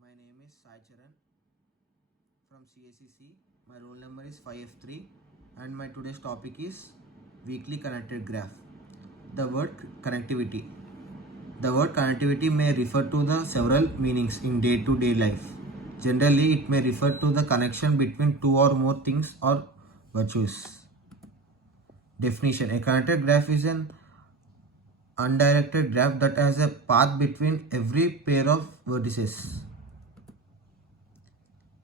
My name is Sai Charan from CACC. My roll number is 5F3 and my today's topic is weakly connected graph. The word connectivity. The word connectivity may refer to the several meanings in day-to-day life. Generally, it may refer to the connection between two or more things or virtues. Definition. A connected graph is an undirected graph that has a path between every pair of vertices.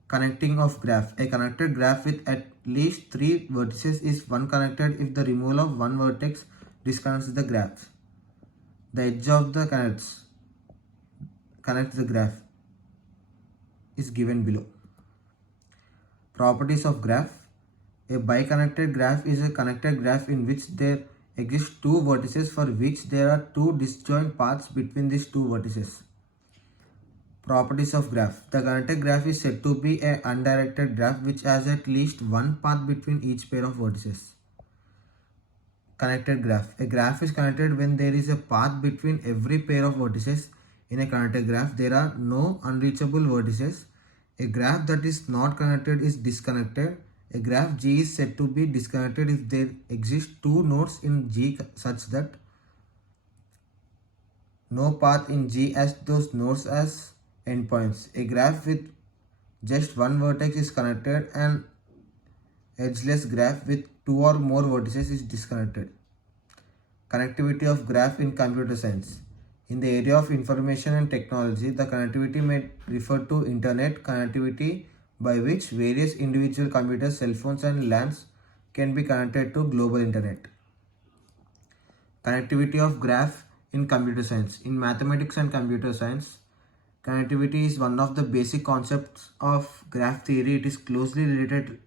Connecting of graph. A connected graph with at least three vertices is one connected if the removal of one vertex disconnects the graph. The edge of the connects the graph is given below. Properties of graph. A biconnected graph is a connected graph in which there exist two vertices for which there are two disjoint paths between these two vertices. Properties of graph. The connected graph is said to be an undirected graph which has at least one path between each pair of vertices. Connected graph. A graph is connected when there is a path between every pair of vertices. In a connected graph, there are no unreachable vertices. A graph that is not connected is disconnected. A graph G is said to be disconnected if there exist two nodes in G such that no path in G has those nodes as endpoints. A graph with just one vertex is connected and edgeless graph with two or more vertices is disconnected. Connectivity of graph in computer science. In the area of information and technology, the connectivity may refer to internet connectivity by which various individual computers, cell phones and LANs can be connected to global internet. Connectivity of graph in computer science. In mathematics and computer science, connectivity is one of the basic concepts of graph theory. It is closely related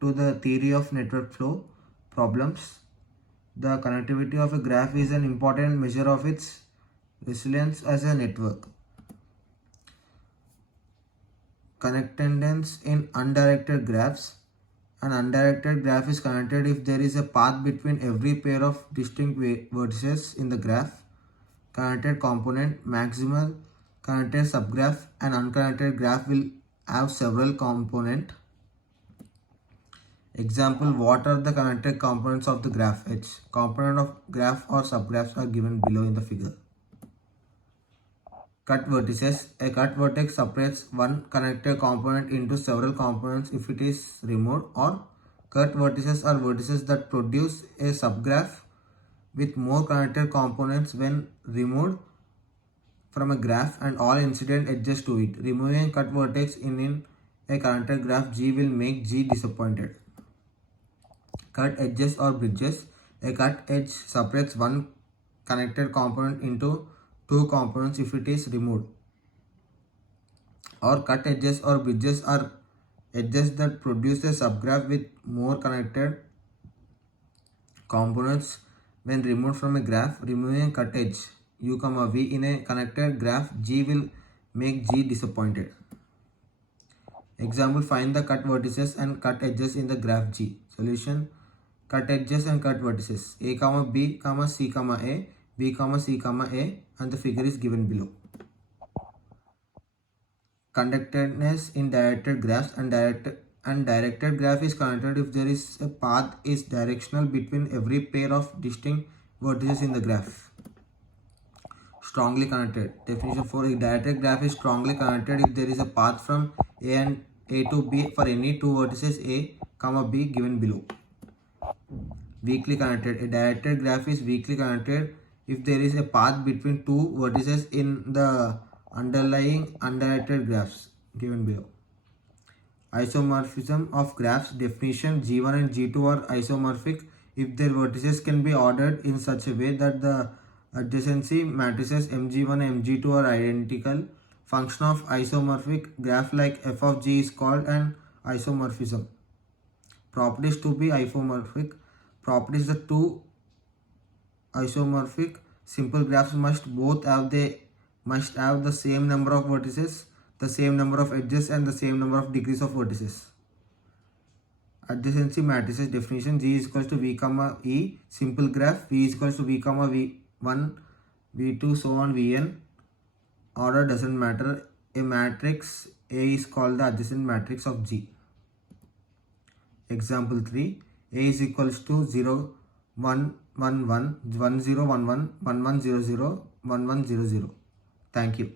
to the theory of network flow problems. The connectivity of a graph is an important measure of its resilience as a network. Connectedness in undirected graphs. An undirected graph is connected if there is a path between every pair of distinct vertices in the graph. Connected component, maximal, connected subgraph. An unconnected graph will have several components. Example, what are the connected components of the graph H? Component of graph or subgraphs are given below in the figure. Cut vertices. A cut vertex separates one connected component into several components if it is removed, or cut vertices are vertices that produce a subgraph with more connected components when removed from a graph and all incident edges to it. Removing a cut vertex in a connected graph G will make G disappointed. Cut edges or bridges. A cut edge separates one connected component into two components if it is removed. Or cut edges or bridges are edges that produce a subgraph with more connected components when removed from a graph. Removing a cut edge U, V in a connected graph G will make G disappointed. Example, find the cut vertices and cut edges in the graph G. Solution, cut edges and cut vertices A, B, C, A, B, C, A, and the figure is given below. Connectedness in directed graphs. And directed graph is connected if there is a path is directional between every pair of distinct vertices in the graph. Strongly connected. Definition for a directed graph is strongly connected if there is a path from A to B for any two vertices A, B given below. Weakly connected. A directed graph is weakly connected if there is a path between two vertices in the underlying undirected graphs given below. Isomorphism of graphs. Definition, G1 and G2 are isomorphic if their vertices can be ordered in such a way that the adjacency matrices Mg1 and Mg2 are identical. Function of isomorphic graph like f of G is called an isomorphism. Properties to be isomorphic. Properties, the two isomorphic simple graphs must have the same number of vertices, the same number of edges and the same number of degrees of vertices. Adjacency matrices. Definition, G is equals to V, E. Simple graph, V is equals to V, V1, V2, so on, Vn. Order doesn't matter. a matrix A is called the adjacent matrix of G. Example 3. A is equals to 0, 1, 1, 1, 1, 0, 1, 1, 1, 1, 0, 0, 1, 1, 0, 0. Thank you.